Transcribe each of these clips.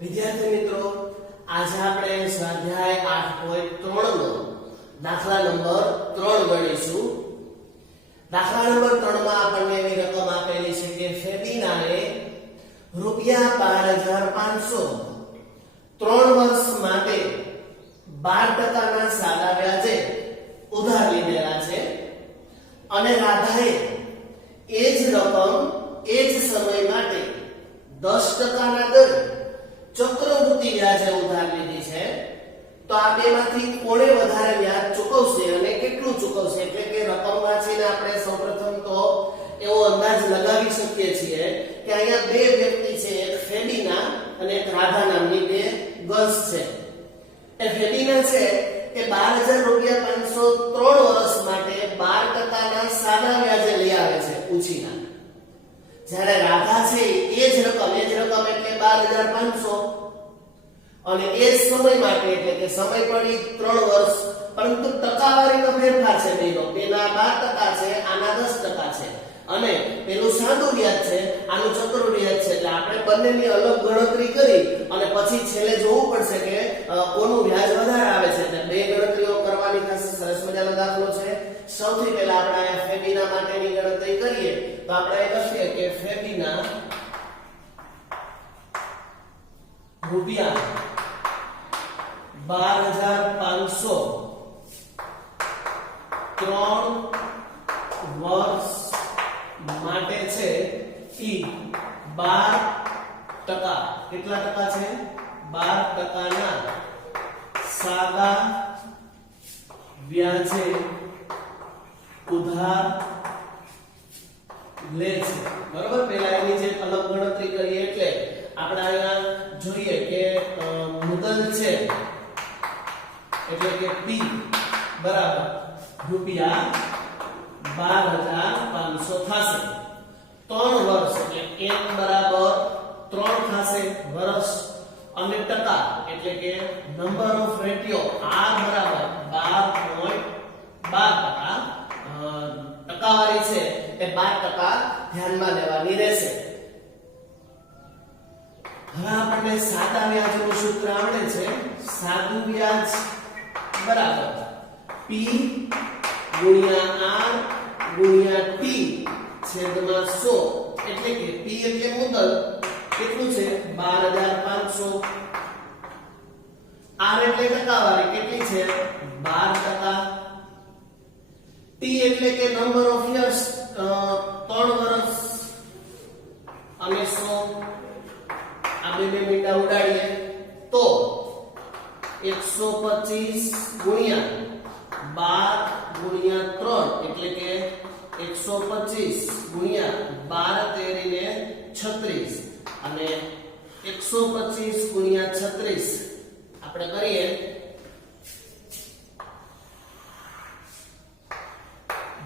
વિદ્યાર્થી મિત્રો, આજે આપણે સ્વાધ્યાય 8.3 નો દાખલા નંબર 3 ગણીશું. દાખલા નંબર 3 માં આપણને એવી રકમ આપેલી છે કે ફેબીનાએ ₹12,500 3 વર્ષ માટે 12% ના સાદા વ્યાજે ઉધાર લીધેલા છે અને રાધાએ એ જ રકમ એ જ સમય માટે 10% ના દરે ચક્રવૃદ્ધિ વ્યાજે ઉધાર લીધી છે. તો આ બેમાંથી કોણે વધારે વ્યાજ ચૂકવશે અને કેટલું ચૂકવશે, એટલે કે રકમ વાંચીને આપણે સૌપ્રથમ તો એવો અંદાજ લગાવી શકીએ છીએ કે અહીંયા બે વ્યક્તિ છે, એક ફેબીના અને એક રાધા નામની બે ગર્લ્સ છે. એ ફેબીના છે એ ₹12,500 3 વર્ષ માટે 12% ના સાદા વ્યાજે લઈ આવે છે ઉછીના. જ્યારે રાધા છે એ જ રકમ એટલે 12,500 અને એ જ સમય માટે એટલે કે સમય પડી 3 વર્ષ, પરંતુ ટકાવારીનો ફેરફાર છે બેનો. પેલા 12% છે, આના 10% છે અને પેલું સાદું વ્યાજ છે, આનું ચક્રવૃદ્ધિ વ્યાજ છે. એટલે આપણે બંનેની અલગ ગણતરી કરી અને પછી છેલ્લે જોવું પડશે કે કોનું વ્યાજ વધારે આવે છે. એટલે બે ગણતરીઓ કરવાની થશે. સરસ મજાનો દાખલો છે. સૌથી પહેલા આપણે અહીંયા ફેબીના માટેની ગણતરી કરીએ તો આપણે એ લખીએ કે ફેબીના ₹12,500 3 વર્ષ માટે છે ઈ 12%. કેટલા ટકા છે? 12% ના સાદા વ્યાજે ઉધાર લે છે. બરોબર, પહેલા એની જે અલગ ગણતરી કરીએ એટલે આપણે અહીંયા જોઈએ કે મુદ્દલ છે એટલે કે P બરાબર ₹12,500 થશે. 3 વર્ષ એટલે n બરાબર 3 થશે વર્ષ અને ટકા એટલે કે નંબર ઓફ રેટિયો R બરાબર 12.12%. ટકાવારી છે એ 12% ધ્યાનમાં લેવાની રહેશે. હવે આપણને સાદા વ્યાજનું સૂત્ર આવડે છે. સાદું વ્યાજ બરાબર P ગુણ્યા R ગુણ્યા T છેદમાં 100. એટલે કે P એટલે મુદ્દલ કેટલું છે? 12,500. R એટલે ટકાવારી કેટલી છે? 12%. T એટલે કે નંબર ઓફ યર્સ 3 વર્ષ અને 100. આ બે મીંડા ઉડાડીએ તો 125 ગુણ્યા 12 ગુણ્યા 3 એટલે કે 125 ગુણ્યા 12 તેરીને 36 અને 125 ગુણ્યા 36 આપણે કરીએ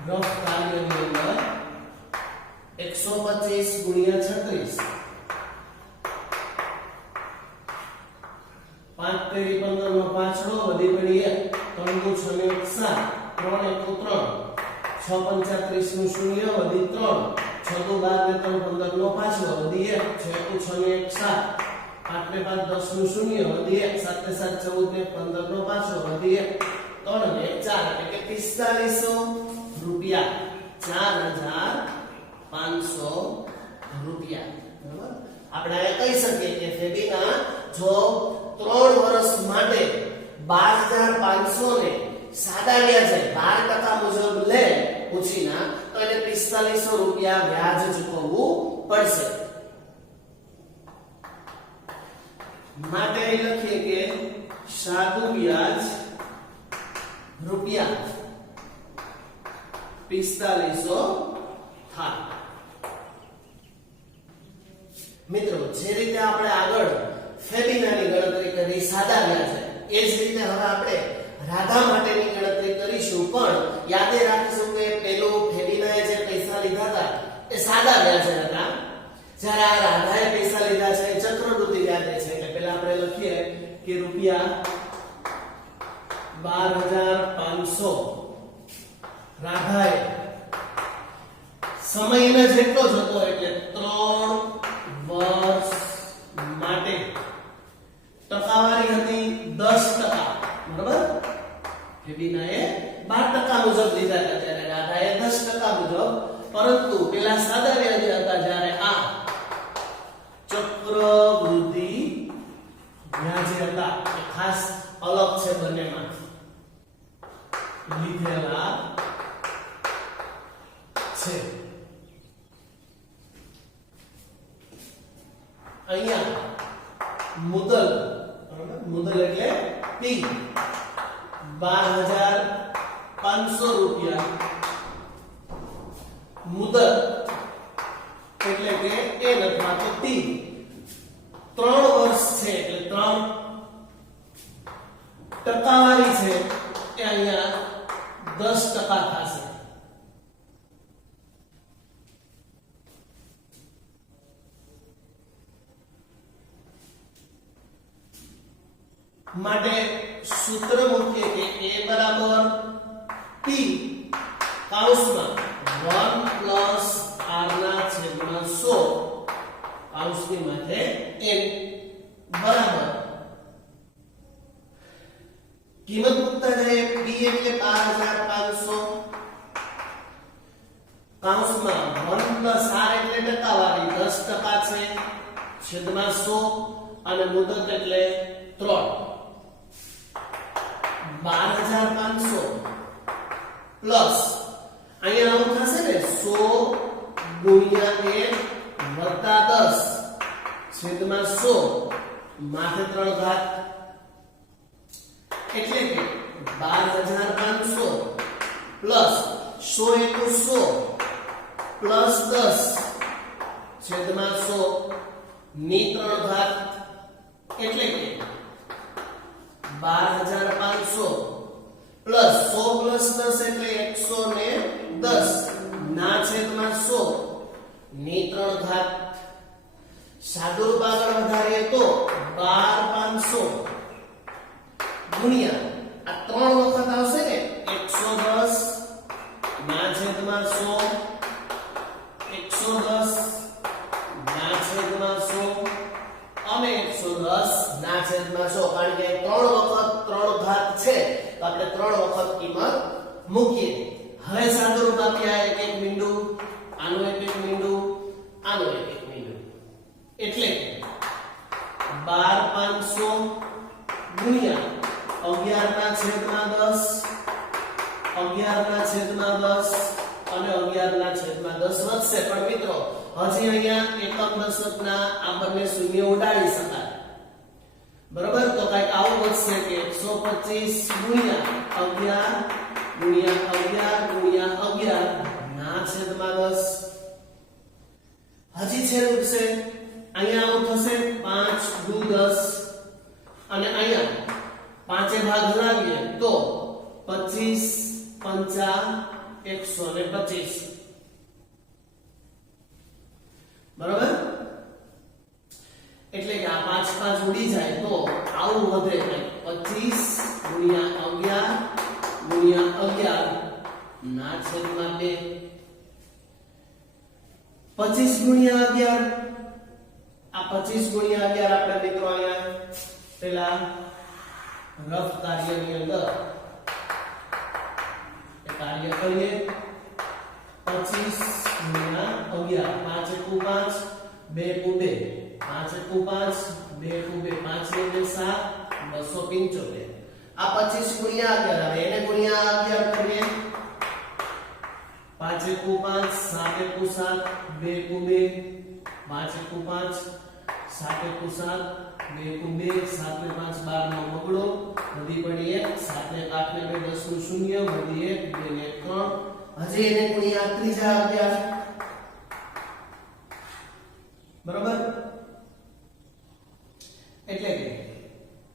રફ કાર્યની અંદર 125 ગુણ્યા 36 5 તેરી 15 નો પાછળો વધી પડી 1 3 6 ને 7 3 1 3 6 35 નું શૂન્ય વધી 3 6 12 ને 3 15 નો પાછળો વધી 1 6 ને 1 7 8 ને 5 10 નું શૂન્ય વધી 1 7 ને 7 14 ને 15 નો પાછળો વધી 1 3 ને 4 એટલે કે 4500 રૂપિયા. 4,500 રૂપિયા. બરાબર, આપણે આ કહી શકીએ કે ફેબીના જો 3 વર્ષ માટે 12,500 ને સાદા વ્યાજે 12% મુજબ લે ઉછીના તો એને 4500 રૂપિયા વ્યાજ ચૂકવવું પડશે. માટે લખીએ કે સાદું વ્યાજ ₹4500 થાય. મિત્રો, જે રીતે આપણે આગળ ફેબીનાની ગણતરી કરી સાદા વ્યાજે, એ જ રીતે હવે આપણે રાધા માટેની ગણતરી કરીશું. પણ યાદ રાખીશું કે પેલું ફેબીનાએ જે પૈસા લીધા હતા એ સાદા વ્યાજે હતા, જ્યારે આ રાધાએ પૈસા લીધા છે એ ચક્રવૃદ્ધિ વ્યાજે છે. એટલે પહેલા આપણે લખીએ કે ₹12,500 રાધાએ સમય એને જેટલો જ હતો એટલે 3 વર્ષ માટે બેબીના એ 12% મુજબ લીધા હતા ત્યારે રાધાએ 10% મુજબ, પરંતુ પેલા સાદા વ્યાજે હતા જ્યારે આ ચક્રવૃદ્ધિ વ્યાજે હતા એ ખાસ અલગ છે બંનેમાં લીધેલા છે. અહીંયા મુદલ, બરાબર, મુદલ એટલે P 12,500 રૂપિયા, મુદત એટલે કે N અથવા તો T 3 વર્ષ છે એટલે 3 ટકાવારી છે એ અહીંયા 10% થશે. માટે સૂત્ર મૂકીએ કે a બરાબર p કૌંસમાં 1 r ના છેદમાં 100 કૌંસની માથે n બરાબર કિંમત મૂકતા જઈએ. p એટલે 12,500 કૌંસમાં 1 r એટલે ટકાવારી 10% છે છેદમાં 100 અને મુદત એટલે 3 12,500 પ્લસ અહીંયા આવું થશે ને 100 ગુણ્યા 1 વત્તા 10 છેદમાં 100 માથે 3 ઘાત એટલે કે 12,500 પ્લસ 100 * 100 પ્લસ 10 છેદમાં 100 ની 3 ઘાત એટલે કે 12,500 પ્લસ 100 પ્લસ 10 એટલે 110 ના છેદમાં 100 ની 3 ઘાત. સાદું રૂપ આગળ વધારીએ તો 12,500 ગુણ્યા આ 3 વખત આવશે ને 110 ના છેદમાં 100 110 ના છેદમાં 100 અને 110 ના છેદમાં 100. કારણ કે 3 વખત 3 ઘાત છે તો આપણે 3 વખત કિંમત મૂકીએ. હવે સાદું રૂપ આપ્યા એક એક બિંદુ, આનું એક એક બિંદુ, આનું એક એક બિંદુ એટલે 12,500 ગુણ્યા 11 ના છેદમાં 10 11 ના છેદમાં 10 અને 11 ના છેદમાં 10 વધશે. પણ મિત્રો હજી અહીંયા એકમ દશકના આ બંને શૂન્ય ઉડાડી શકાય, બરાબર? તો કઈક આવું વધશે કે 125 ગુણ્યા 11 ગુણ્યા 11 ગુણ્યા 11 ના છેદમાં 10. હજી છેદ ઉડશે, અહીંયા આવું થશે 5 દુ 10 અને અહીંયા પાંચે ભાગ હલાવીએ તો 25 5 125, બરાબર? એટલે કે આ 5 5 ઉડી જાય તો આવું વધે 25 ગુણ્યા 11 ગુણ્યા 11 ના છેદમાં 2. 25 ગુણ્યા 11, આ 25 ગુણ્યા 11 આપણે મિત્રો અહીંયા પેલા રફ કાર્યની અંદર કાર્ય કરીએ. 25 ગુણ્યા 11 5 * 2 5 5 2 2 5 2 7 275. આ 25 ગુણ્યા 11 હવે એને ગુણ્યા 11 કરીએ. 5 * 5 7 * 7 2 2 5 * 5 7 * 7 2 2 7 * 5 12 નો બગડો વધી પડી 1 7 ને 8 ને 2 10 નું શૂન્ય વધી 1 2 ને 3 હજી એને ગુણ્યા ત્રીજા 11, બરાબર? એટલે કે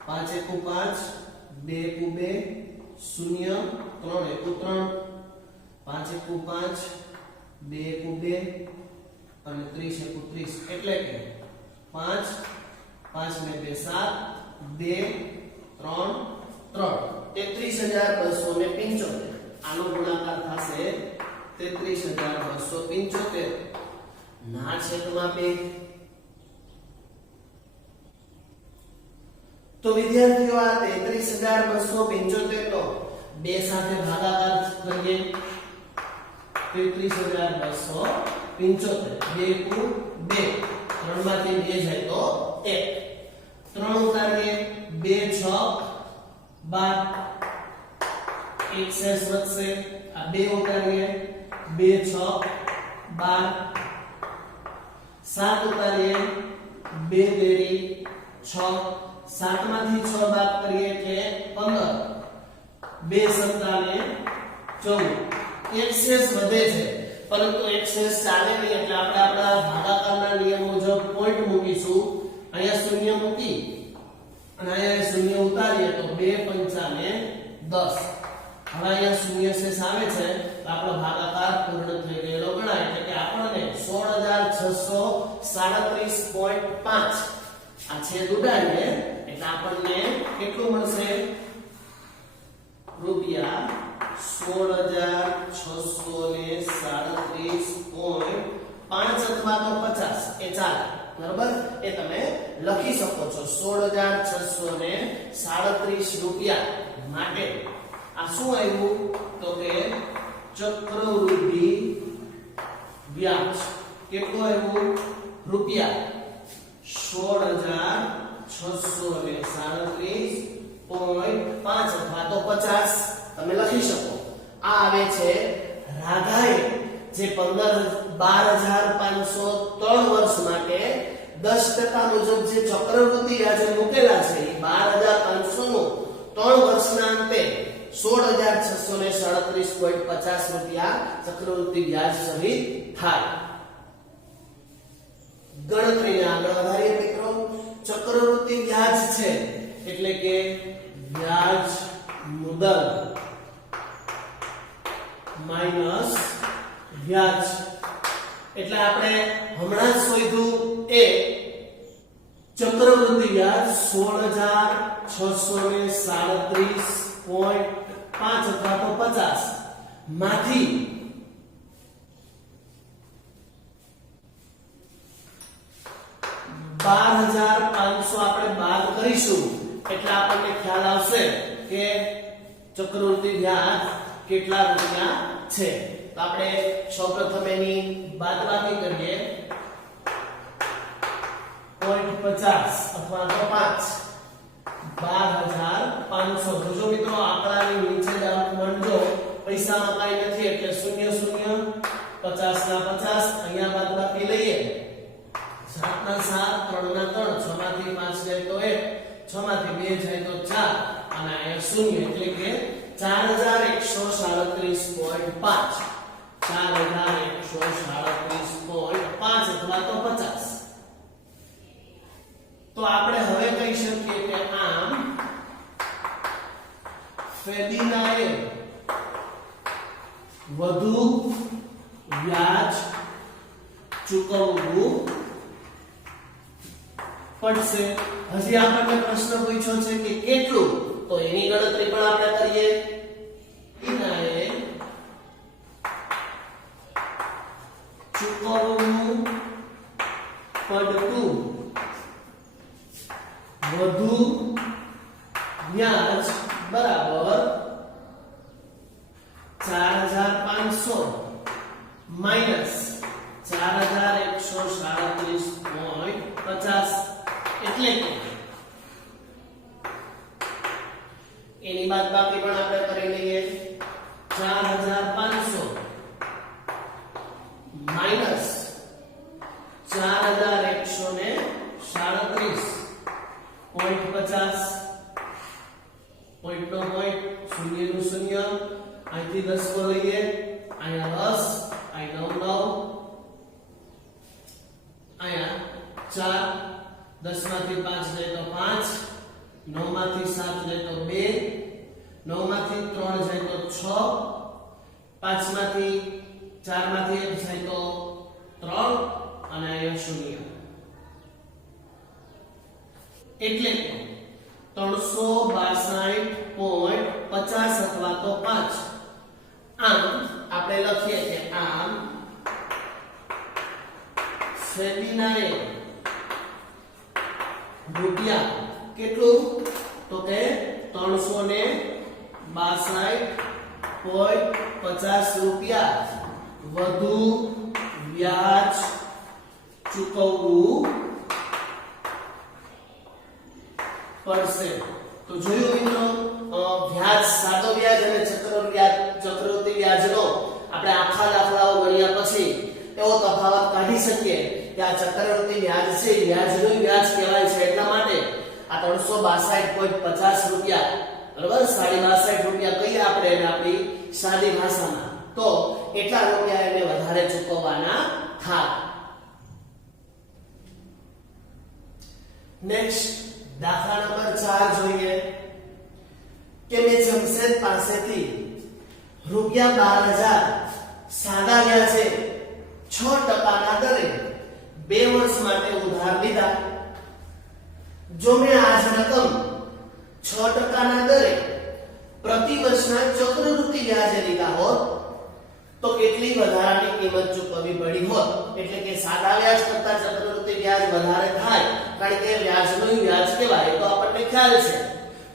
5 * 5 2 2 0 3 3 5 * 5 2 2 અને 30 * 30 એટલે કે 5 5 ને 2 7 2 3 3 33,275. આનો ગુણાકાર થશે 33,275 ના છેદમાં 2. તો વિદ્યાર્થીઓ આ 33,275 નો 2 બે સાથે ભાગાકાર કરીએ 33,275 2 કુ 2 3 માંથી 2 જાય તો 1 3 ઉતારીએ 2 6 12 એક શેષ વધશે આ 2 ઉતારીએ 2 6 12 7 ઉતારીએ 2 તેરી 6 7 માંથી 6 બાદ કરીએ એટલે 15 2 સંતાને 14 એક શેષ વધે છે પરંતુ એક શેષ ચાલે નહીં એટલે આપણે આપણા ભાગાકારના નિયમ મુજબ પોઈન્ટ મૂકીશું અહીંયા શૂન્ય મૂકી અને અહીંયા શૂન્ય ઉતારીએ તો 2 પંચાને 10 હવે અહીંયા શૂન્ય શેષ આવે છે તો આપણો ભાગાકાર પૂર્ણ થઈ ગયેલો ગણાય એટલે કે આપણને 16637.5 આ છેદ ઉડાડીએ એટલે આપણને કેટલું મળશે રૂપિયા 16637.5 અથવા તો 50 એ ચાલે બરાબર એ તમે લખી શકો છો 16637 રૂપિયા માટે આ શું આવ્યું તો કે ચક્રવૃદ્ધિ વ્યાજ કેટલું આવ્યું રૂપિયા 16637.5 અથવા તો 50 તમે લખી શકો આ આવે છે રાધાએ જે 12503 વર્ષ માટે 10% મુજબ જે ચક્રવૃદ્ધિ વ્યાજે મૂકેલા છે એ 12500 નું 3 વર્ષના અંતે 16637.50 રૂપિયા ચક્રવૃદ્ધિ વ્યાજ સહિત થાય ગણતરીને આગળ વધારીએ મિત્રો ચક્રવૃદ્ધિ વ્યાજ છે એટલે કે વ્યાજ મુદલ માઈનસ વ્યાજ એટલે આપણે હમણાં જ શોધ્યું એ ચક્રવૃદ્ધિ વ્યાજ 16637.5 અથવા તો 50 માંથી 12500 આપણે બાદ કરીશું એટલે આપણને ખ્યાલ આવશે કે ચક્રવૃદ્ધિ વ્યાજ કેટલા રૂપિયા છે તો આપણે સૌપ્રથમ એની બાદબાકી કરીએ 0.50 અથવા તો 12500 જોજો મિત્રો આંકડાની નીચે જ ગણજો પૈસામાં કાઈ નથી એટલે 0 0 50 ના 50 અહીંયા બાદબાકી લઈએ 7 ના 7 3 ના 3 6 માંથી 5 જાય તો 1 6 માંથી 2 જાય તો 4 અને અહીંયા 0 એટલે કે 4137.5 4137.5 અથવા તો 50 તો આપણે હવે કહી શકીએ કે આમ ફેબીનાએ વધુ વ્યાજ ચૂકવવું પડશે હજી આપણને પ્રશ્ન પૂછ્યો છે કે કેટલું તો એની ગણતરી પણ આપણે કરીએ ફેબીનાએ ચૂકવવું પડતું વધુ વ્યાજ બરાબર 4500 માઈનસ 4137.50 એટલે કે એની બાદબાકી પણ આપણે કરી લઈએ 4500 માઈનસ 4137.50 પોઈન્ટ નો પોઈન્ટ શૂન્ય નું શૂન્ય અહીંથી 10 કો લઈએ અહીંયા 10 અહીંયા 9 9 માંથી 5 જાય તો 5 9 માંથી 7 જાય તો 2 9 માંથી 3 જાય તો 6 5 માંથી 4 માંથી 1 જાય તો 3 અને અહીંયા શૂન્ય એટલે 362.50 અથવા તો 5 આમ આપણે લખીએ કે આમ ફેબીનાએ રૂપિયા કેટલું તો કે 362.50 62.50 રૂપિયા વધુ વ્યાજ ચૂકવવું પડશે. તો જોયું મિત્રો, વ્યાજ, સાદો વ્યાજ અને ચક્રવૃદ્ધિ વ્યાજનો આપણે આખા દાખલાઓ ગણ્યા પછી એવો તફાવત કાઢી શકીએ કે આ ચક્રવૃદ્ધિ વ્યાજ છે વ્યાજનું વ્યાજ કહેવાય છે. એટલા માટે આ 362.50 રૂપિયા, બરાબર, 62.5 રૂપિયા કહીએ આપણે એને આપણી સાદી ભાષામાં, તો એટલા રૂપિયા એને વધારે ચૂકવવાના થાય. નેક્સ્ટ દાખલા નંબર 4 જોઈએ કે મેં જમશેદ પાસેથી રૂપિયા 12,000 સાદા વ્યાજે 6% દરે 2 વર્ષ માટે ઉધાર લીધા. જો મેં આ જ રકમ 6% દરે પ્રતિ વર્ષના ચક્રવૃદ્ધિ વ્યાજે લીધા હોત તો કેટલી વધારાની કિંમત ચૂકવવી પડી હોત. એટલે કે સાદા વ્યાજ કરતા ચક્રવૃદ્ધિ વ્યાજ વધારે થાય, કારણ કે વ્યાજનું વ્યાજ કહેવાય તો આપણને ખ્યાલ છે.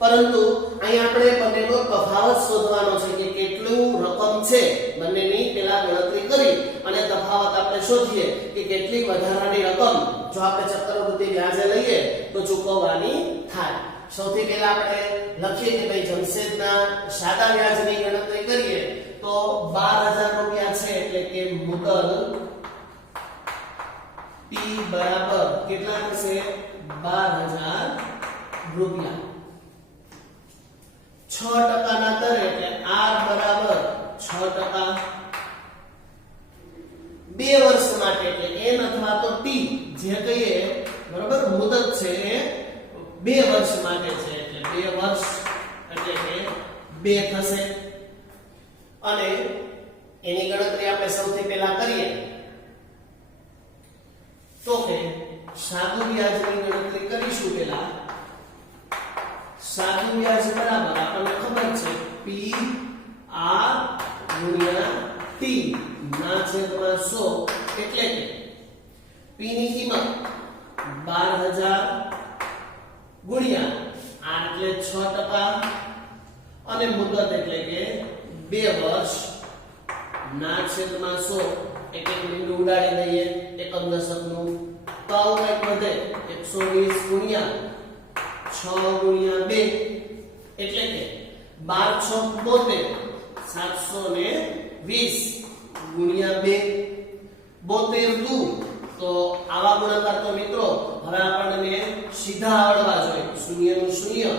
પરંતુ અહીં આપણે બંનેનો તફાવત શોધવાનો છે કે કેટલું રકમ છે બંનેની પહેલા ગણતરી કરી અને તફાવત આપણે શોધીએ કે કેટલી વધારાની રકમ જો આપણે ચક્રવૃદ્ધિ વ્યાજે લઈએ તો ચૂકવવાની થાય. સૌથી પહેલા આપણે લખીએ કે ભાઈ જમશેદના સાદા વ્યાજની ગણતરી કરીએ તો 12,000 રૂપિયા છે, એટલે કે મુદ્દલ P બરાબર કેટલા થશે? 12,000 રૂપિયા. 6% ના દરે એટલે R બરાબર 6%. 2 વર્ષ માટે એટલે N અથવા તો T જે કહીએ, બરાબર, મુદત છે એ 2 વર્ષ માટે છે, એટલે 2 વર્ષ એટલે કે 2 થશે. અને એની ગણતરી આપણે સૌથી પહેલા કરીએ તો કે સાદું વ્યાજની ગણતરી કરીશું. પહેલા સાદું વ્યાજ બરાબર આપણને ખબર છે P R ગુણ્યા T ના છેદમાં 100, એટલે કે P ની કિંમત 12,000 ગુણ્યા R એટલે 6% અને મુદત એટલે કે 2 વર્ષ ના છેદમાં 100, એક એક બિંદુ ઉડાડી દઈએ, એકમ દશકનું તો આવું કંઈક વધે 120 ગુણ્યા 6 ગુણ્યા 2 એટલે કે 12 720 ગુણ્યા 2 72 દુ. તો આવા ગુણાકાર તો મિત્રો હવે આપણને સીધા આવડવા જોઈએ. 0 નું 0,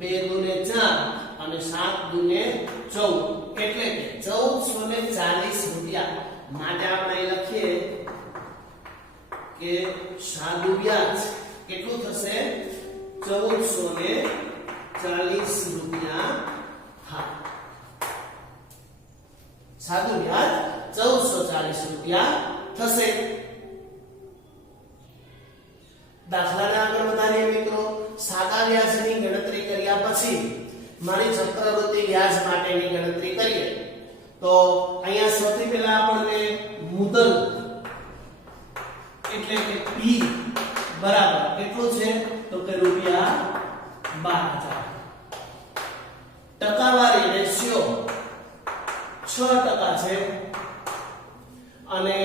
2 દુને 4 અને 7 દુને 14, એટલે કે 1440 રૂપિયા. માટે આપણે લખીએ કે સાદું વ્યાજ કેટલું થશે? 1440 રૂપિયા થાય. સાદું વ્યાજ 1440 રૂપિયા થશે. દાખલાને આગળ વધારીએ મિત્રો. સાદા વ્યાજની ગણતરી કર્યા પછી મારી ચક્રવૃદ્ધિ વ્યાજ માટેની ગણતરી કરીએ તો અહીંયા સૌથી પહેલા આપણને મુદ્દલ એટલે કે P બરાબર કેટલું છે તો કે રૂપિયા 12,000. ટકાવારી રેશિયો 6% છે અને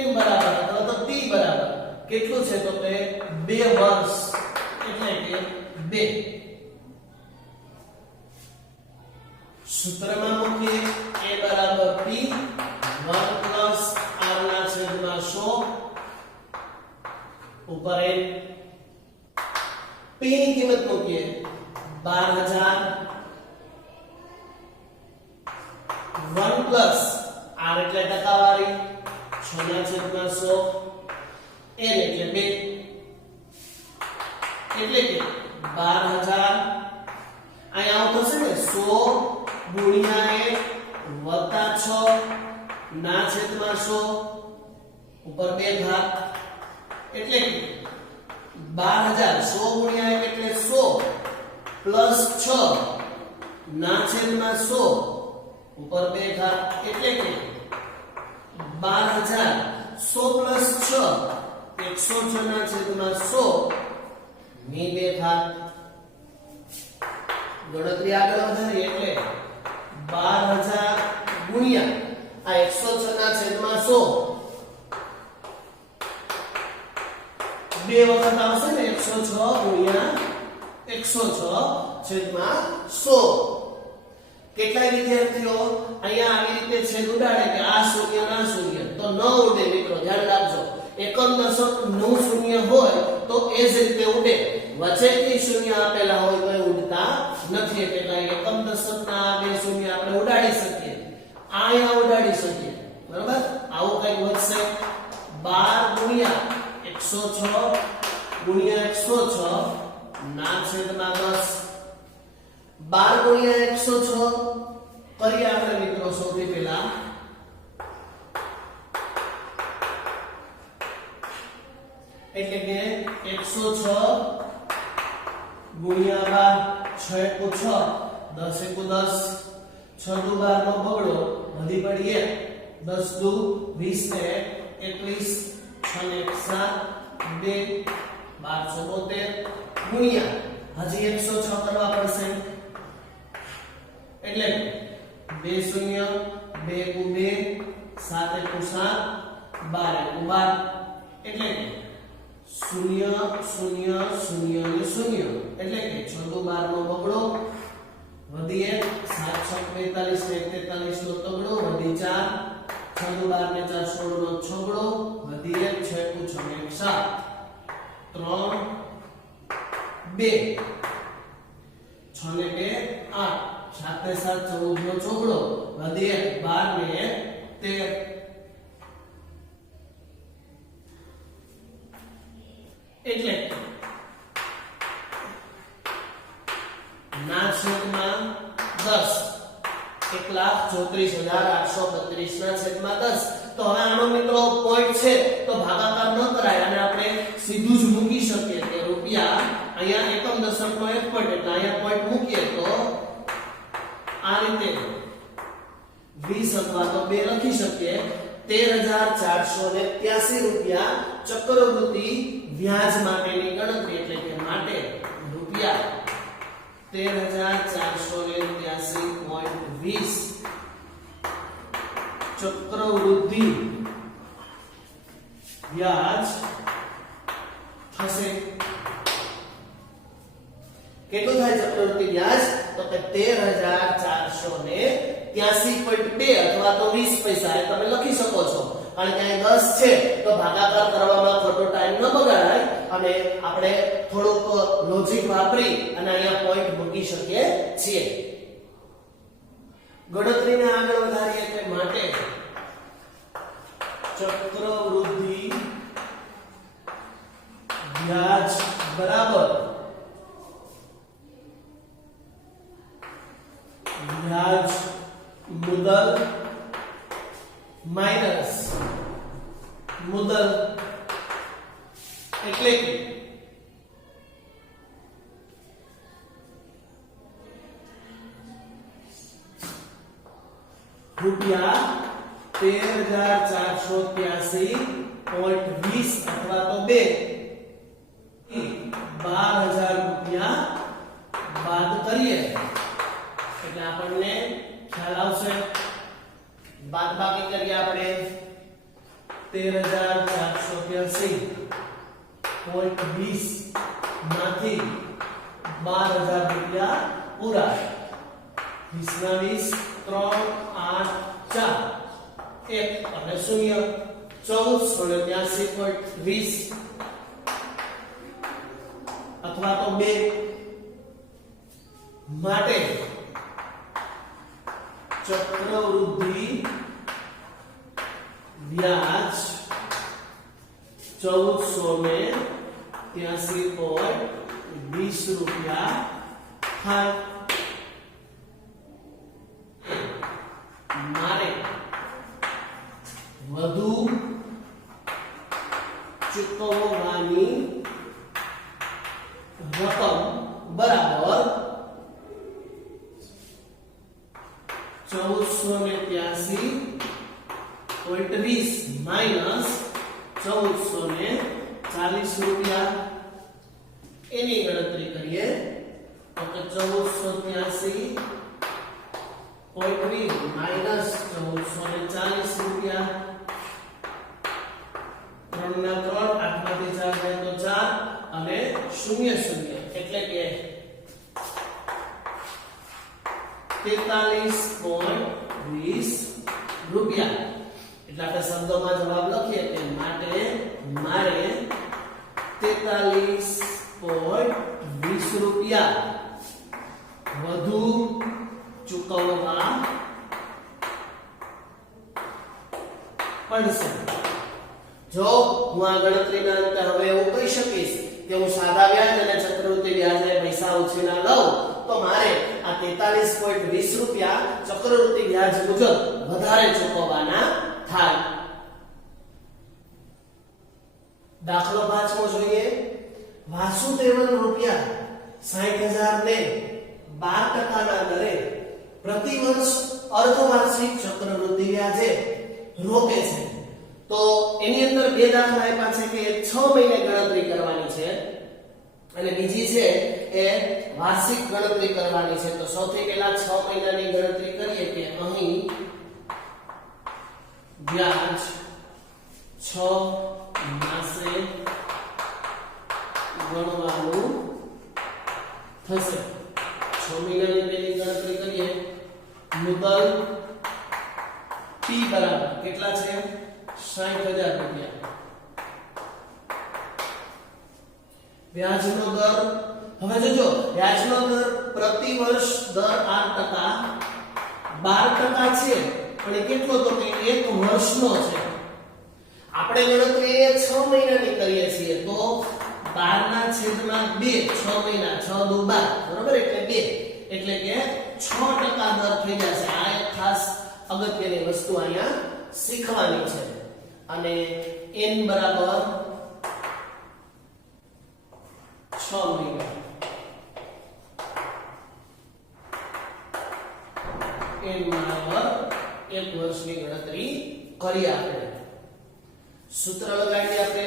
N બરાબર અથવા તો T બરાબર કેટલું છે તો કે 2 વર્ષ એટલે કે 2. સૂત્રમાં મૂકીએ A બરાબર P 1 R ના છેદમાં 100 ઉપર N. P ની કિંમત મૂકીએ 12,000 1 R એટલે ટકાવારી 6 ના છેદમાં 100 N એટલે 2 એટલે કે 12,000 અહીં આવું થશે ને 100 ગુણ્યા 1 વત્તા 6 ના છેદમાં 100 ઉપર 2 ઘાત એટલે કે 12,000 100 ગુણ્યા 1 એટલે 100 પ્લસ 6 ના છેદમાં 100 ઉપર 2 ઘાત એટલે કે 12,000 100 પ્લસ 6 106 ના છેદમાં 100 ની 2 ઘાત ગણતરી આગળ વધારીએ એટલે 12000 ગુણ્યા આ 106 ના છેદમાં 100 બે વખત આવશે ને 106 ગુણ્યા 106 છેદમાં 100 કેટલા વિદ્યાર્થીઓ અહીંયા આવી રીતે છેદ ઉડાડે કે આ શૂન્ય ના શૂન્ય તો ન ઉડે મિત્રો ધ્યાન રાખજો એકમ દશક નું શૂન્ય હોય તો એ જ રીતે ઉડે વચ્ચેથી શૂન્ય આપેલા હોય તો એ ઉડતા નથી એટલે એકમ દશકના બે શૂન્ય આપણે ઉડાડી શકીએ અહીંયા ઉડાડી શકીએ બરાબર આવું કંઈક વધશે 12 ગુણ્યા 106 ગુણ્યા 106 ના છેદમાં 10 12 ગુણ્યા 106 કરીએ આપણે મિત્રો સૌથી પહેલા એટલે કે 106 ગુણ્યા 12 6 × 6 10 × 10 6 દુ 12 નો બગડો વધી પડી 1 10 દુ 20 ને 21 6 ને 7 2 1272 ગુણ્યા હજી 106 કરવા પડશે એટલે 2 શૂન્ય 2 × 2 7 × 7 12 × 12 એટલે કે 0 0 0 ને 0 એટલે કે 6 દુ 12 નો બગડો વધી 7 6 42 ને 43 નો તગડો વધી 4 6 દુ 12 ને 4 16 નો છગડો વધી 6 × 6 ને 7 3 2 6 ને 2 8 7 ને 7 14 નો ચોગડો વધી 12 ને 13 એટલે ના છેદમાં 10 1,34,832 ના છેદમાં 10 તો હવે આનો મિત્રો પોઈન્ટ છે તો ભાગાકાર ન કરાય અને આપણે સીધું જ મૂકી શકીએ કે રૂપિયા અહીંયા એકમ દશકનો 1 પોઈન્ટ એટલે અહીંયા પોઈન્ટ મૂકીએ તો આ રીતે 20 અથવા તો 2 લખી શકીએ 13,483 રૂપિયા ચક્રવૃત્તિ વ્યાજ માટેની ગણતરી એટલે કે માટે રૂપિયા 13,483.20 ચક્રવૃદ્ધિ વ્યાજ થશે કેટલું થાય ચક્રવૃદ્ધિ વ્યાજ તો કે 13,483.2 અથવા તો 20 પૈસા એ તમે લખી શકો છો કારણ કે અહીં 10 છે તો ભાગાકાર કરવામાં ખોટો ટાઈમ ન બગાડાય અને આપણે થોડુંક લોજિક વાપરી અને અહીંયા પોઈન્ટ મૂકી શકીએ છીએ ગણતરીને આગળ વધારીએ તે માટે ચક્રવૃદ્ધિ વ્યાજ બરાબર વ્યાજ મુદલ માઈનસ મુદલ એટલે કે રૂપિયા 13,483.20 અથવા તો 2 12,000 રૂપિયા બાદ કરીએ એટલે આપણને ખ્યાલ આવશે બાદબાકી કરીએ આપણે 13,483.20 માંથી 12,000 રૂપિયા પૂરા 20 ના 20 3 8 4 1 અને 0 1483.20 અથવા તો 2 માટે ચક્રવૃદ્ધિ વ્યાજ 1483.20 રૂપિયા થાય મારે વધુ ચૂકવવાની રકમ બરાબર 1483.20 માઈનસ 1440 રૂપિયા એની ગણતરી કરીએ તો કે 1483.20 માઈનસ 1440 રૂપિયા 3 ના 3 8 માંથી 4 જાય તો 4 અને 0 0 એટલે કે 43.20 રૂપિયા એટલે આપણે શબ્દોમાં જવાબ લખીએ કે માટે મારે 43.20 રૂપિયા વધુ ચૂકવવા પડશે. જો હું આ ગણતરીના અંતે હવે એવું કહી શકીશ કે હું સાદા વ્યાજ અને ચક્રવૃદ્ધિ વ્યાજને પૈસા ઉછીના લઉં તો મારે આ 43.20 રૂપિયા ચક્રવૃદ્ધિ વ્યાજ મુજબ વધારે ચૂકવવાના થાય. દાખલો 5મો જોઈએ. વાસુદેવન રૂપિયા 60,000 ને 12% દરે પ્રતિ વર્ષ અર્ધવાર્ષિક ચક્રવૃદ્ધિ વ્યાજે રોકે છે. તો એની અંદર બે દાખલા આપ્યા છે કે 6 મહિને ગણતરી કરવાની છે અને બીજી છે એ વાર્ષિક ગણતરી કરવાની છે. તો સૌથી પહેલા 6 મહિનાની ગણતરી કરીએ કે અહીં વ્યાજ 6 માસે ગણવાનું થશે. 6 મહિનાની પેલી ગણતરી કરીએ. મુદલ P બરાબર કેટલા છે 60,000 રૂપિયા. વ્યાજનો દર હવે જોજો વ્યાજનો દર પ્રતિ વર્ષ દર 8% 12% છે પણ એ કેટલો તો કે 1 વર્ષનો છે. આપણે ગણતરી 6 મહિનાની કરીએ છીએ તો 12/2 6 મહિના 6 દુ 12 બરોબર એટલે 2 એટલે કે 6% દર થઈ જશે. આ એક ખાસ અગત્યની વસ્તુ અહીંયા શીખવાની છે. અને n બરાબર 6 મહિના n બરાબર 1 વર્ષની ગણતરી કરી આપણે. સૂત્ર લગાવીએ આપણે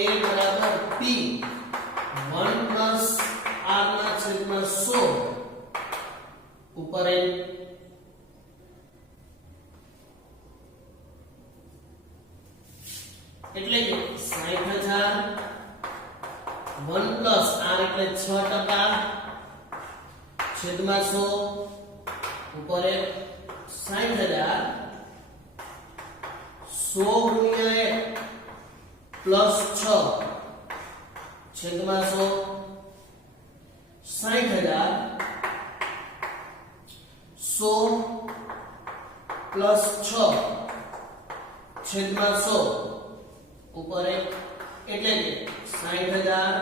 a બરાબર p 1 પ્લસ r ના છેદમાં 100 ઉપર n એટલે કે 60,000 1 પ્લસ r એટલે 6% છેદમાં 100 ઉપર 60,000 100 ગુણ્યા 1 પ્લસ 6 છેદમાં 100 60,000 100 પ્લસ 6 છેદમાં 100 ઉપર 1 એટલે કે 60,000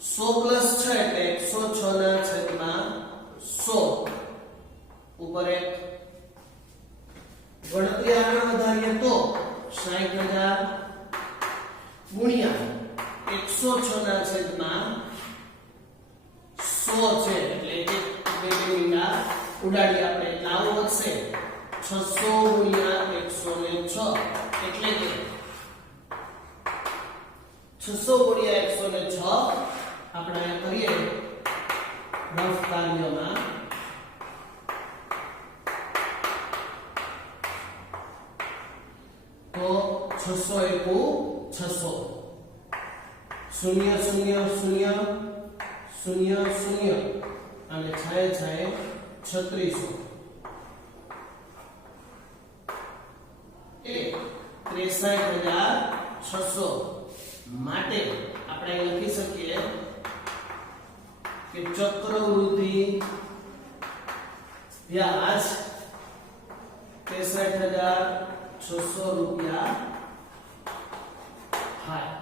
100 પ્લસ 6 એટલે 106 ના છેદમાં 100 ઉપર 1. ગણતરી આગળ વધારીએ તો 60,000 ગુણ્યા 106 ના છેદમાં 100 છે એટલે એક બે મિનિટા ઉડાડી આપણે એટલે આવું વધશે 600 ગુણ્યા 106 એટલે કે 600 ગુણ્યા 106 આપણે આ કરીએ રફ કાર્યમાં તો 600 એકુ 600 0 0 0 0 0 અને 6 6 3600 એ 63,600 માટે આપણે લખી શકીએ કે ચક્રવૃદ્ધિ વ્યાજ 63,600 રૂપિયા થાય.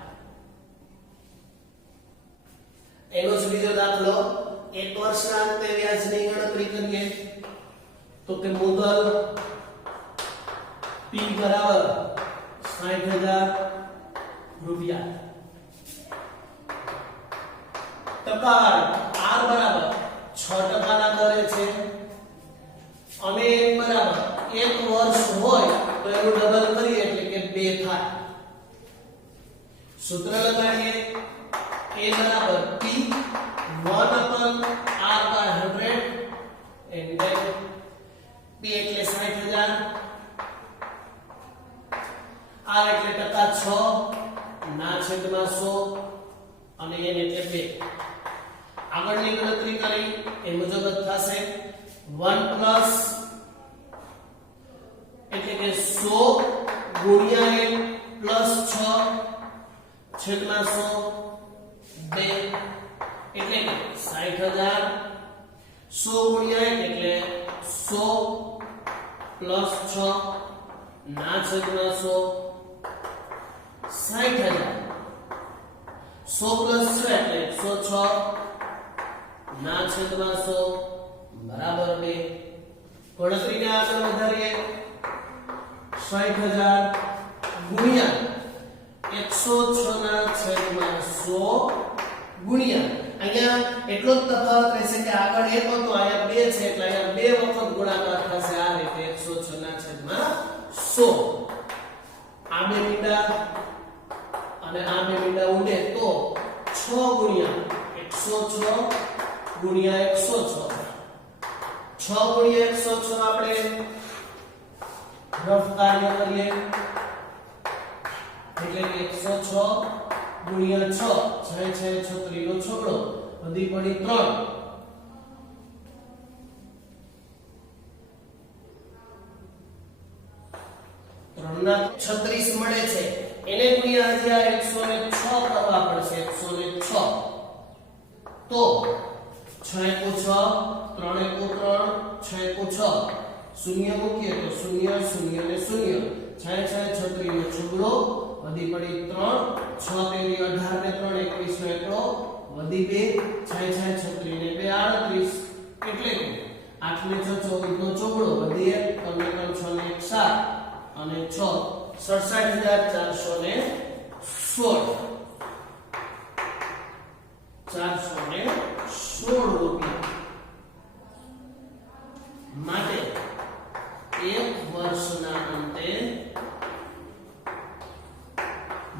એનો જ બીજો દાખલો 1 વર્ષના અંતે વ્યાજની ગણતરી કરીએ તો કે મુદલ P બરાબર 60,000 રૂપિયા. ટકાવારી R બરાબર 6% ના દરે છે અને n બરાબર 1 વર્ષ હોય તો એનું ડબલ કરીએ એટલે કે 2 થાય. સૂત્ર લગાડીએ a બરાબર p 1 upon r by 100 and then p એટલે 60000 r એટલે ટકા 6 ના છેદમાં 100 અને n એટલે 2 આગળની ગણતરી કરી એ મુજબ જ થશે 1 પ્લસ એટલે કે 100 ગુણ્યા 1 પ્લસ 6 છેદમાં 100 2 એટલે કે 60000 100 ગુણ્યા 1 એટલે 100 પ્લસ 6 ના છેદમાં 100 60000 100 પ્લસ 6 એટલે 106 ના છેદમાં 100 બરાબર 2 ગણતરીને આગળ વધારીએ 60000 ગુણ્યા 106 ના છેદમાં 100 ગુણ્યા અહીંયા એટલો જ તફાવત રહેશે કે આગળ 1 હતો અહીંયા 2 છે એટલે અહીંયા 2 વખત ગુણાકાર થશે આ રીતે 106 ના છેદમાં 100 આ બે મીંડા અને આ બે મીંડા ઉડે તો 6 ગુણ્યા 106 ગુણ્યા 106 6 ગુણ્યા 106 આપણે રફ કાર્ય કરીએ એટલે કે 106 ગુણ્યા 6 6 6 36 નો છોકરો વધી પડી 3 3 ના 36 મળે છે એને ગુણ્યા હજી આ 106 કરવા પડશે 106 તો 6 એકુ 6 3 એકુ 3 6 એકુ 6 શૂન્ય મૂકીએ તો 0 0 ને 0 6 6 36 નો છોકરો વધી પડી 3 6 તેરી 18 ને 3 21 નો એકડો વધી 2 6 6 36 ને 2 38 એટલે કે 8 ને 6 24 નો ચોગડો વધી 1 3 ને 3 6 ને 1 7 અને 6 67416 416 રૂપિયા માટે એક વર્ષના અંતે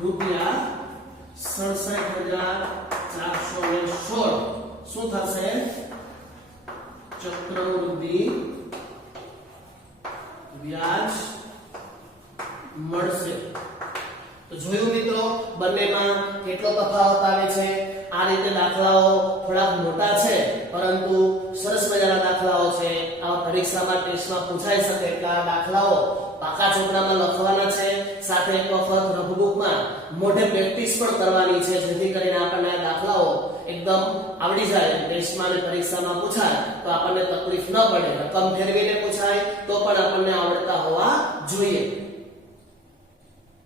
રૂપિયા 67416 શું થશે ચક્રવૃદ્ધિ વ્યાજ મળશે તો જોયું મિત્રો બંનેમાં કેટલો તફાવત આવે છે આ રીતે દાખલાઓ થોડા મોટા છે પરંતુ સરસ મજાના દાખલાઓ છે આ પરીક્ષામાં ટેસ્ટમાં પૂછાઈ શકે કે આ દાખલાઓ પાકા ચોપડામાં લખવાના છે સાથે એક વખત રફબુકમાં મોઢે પ્રેક્ટિસ પણ કરવાની છે જેથી કરીને આપણને આ દાખલાઓ એકદમ આવડી જાય ટેસ્ટમાં અને પરીક્ષામાં પૂછાય તો આપણને તકલીફ ન પડે રકમ ફેરવીને પૂછાય તો પણ આપણને આવડતા હોવા જોઈએ